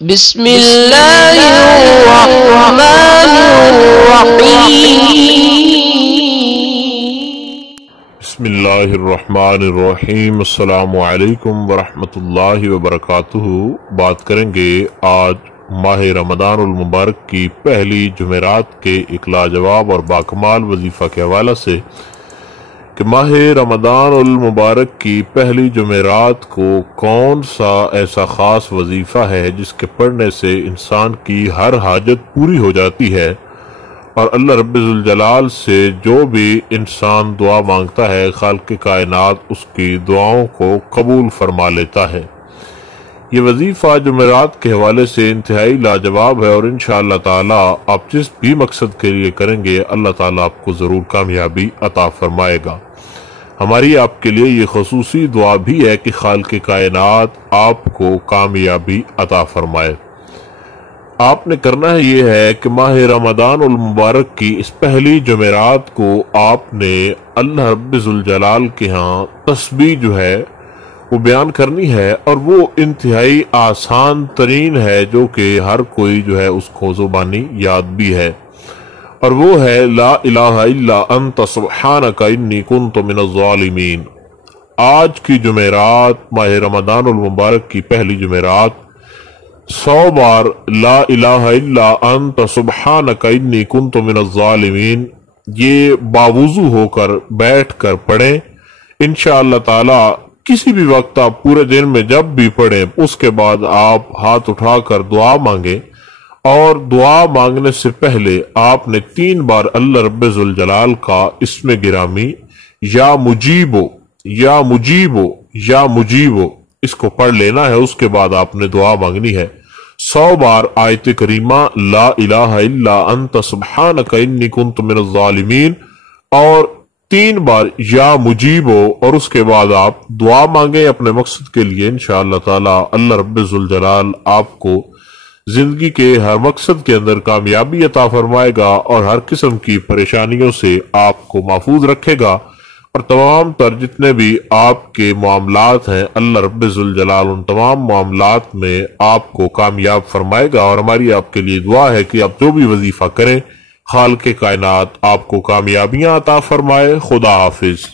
بسم اللہ الرحمن الرحیم بسم اللہ الرحمن الرحیم۔ السلام علیکم ورحمۃ اللہ وبرکاتہ۔ بات کریں گے آج ماہ رمضان المبارک کی پہلی جمعرات کے ایک لاجواب اور باکمال وظیفہ کے حوالے سے کہ ماہ رمضان المبارک کی پہلی جمعرات کو کون سا ایسا خاص وظیفہ ہے جس کے پڑھنے سے انسان کی ہر حاجت پوری ہو جاتی ہے اور اللہ رب ذوالجلال سے جو بھی انسان دعا مانگتا ہے خالق کائنات اس کی دعاؤں کو قبول فرما لیتا ہے۔ یہ وظیفہ جمعرات کے حوالے سے انتہائی لاجواب ہے اور انشاءاللہ تعالی آپ جس بھی مقصد کے لیے کریں گے اللہ تعالی آپ کو ضرور کامیابی عطا فرمائے گا۔ ہماری آپ کے لیے یہ خصوصی دعا بھی ہے کہ خالق کائنات آپ کو کامیابی عطا فرمائے۔ آپ نے کرنا ہے یہ ہے کہ ماہ رمضان المبارک کی اس پہلی جمعرات کو آپ نے اللہ رب ذوالجلال کے ہاں تسبیح جو ہے وہ بیان کرنی ہے، اور وہ انتہائی آسان ترین ہے جو کہ ہر کوئی جو ہے اس کو زبانی یاد بھی ہے، اور وہ ہے لا الہ الا انت سبحانک انی کنت من الظالمین۔ آج کی جمعرات ماہ رمضان المبارک کی پہلی جمعرات 100 بار لا الہ الا انت سبحانک انی کنت من الظالمین یہ باوضو ہو کر بیٹھ کر پڑھیں۔ انشاءاللہ تعالی کسی بھی وقت آپ پورے دن میں جب بھی پڑھیں اس کے بعد آپ ہاتھ اٹھا کر دعا مانگیں، اور دعا مانگنے سے پہلے آپ نے 3 بار اللہ رب ذوالجلال کا اسم گرامی یا مجیبو یا مجیبو یا مجیبو اس کو پڑھ لینا ہے۔ اس کے بعد آپ نے دعا مانگنی ہے 100 بار آیت کریمہ لا الہ الا انت سبحانک انی کنت من الظالمین اور 3 بار یا مجیبو، اور اس کے بعد آپ دعا مانگیں اپنے مقصد کے لیے۔ انشاءاللہ تعالی اللہ رب ذوالجلال آپ کو زندگی کے ہر مقصد کے اندر کامیابی عطا فرمائے گا اور ہر قسم کی پریشانیوں سے آپ کو محفوظ رکھے گا، اور تمام تر جتنے بھی آپ کے معاملات ہیں اللہ رب ذوالجلال ان تمام معاملات میں آپ کو کامیاب فرمائے گا۔ اور ہماری آپ کے لیے دعا ہے کہ آپ جو بھی وظیفہ کریں خالق کائنات آپ کو کامیابیاں عطا فرمائے۔ خدا حافظ۔